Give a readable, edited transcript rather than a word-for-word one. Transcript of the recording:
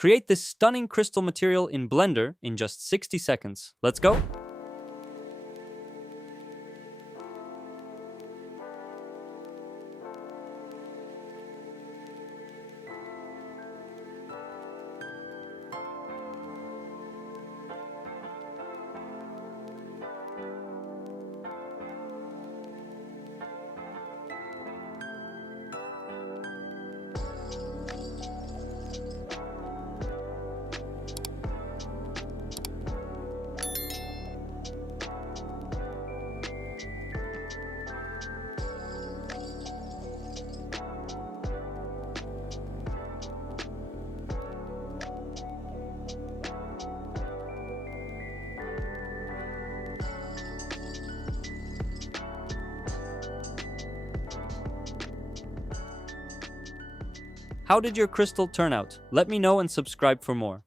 Create this stunning crystal material in Blender in just 60 seconds. Let's go! How did your crystal turn out? Let me know and subscribe for more.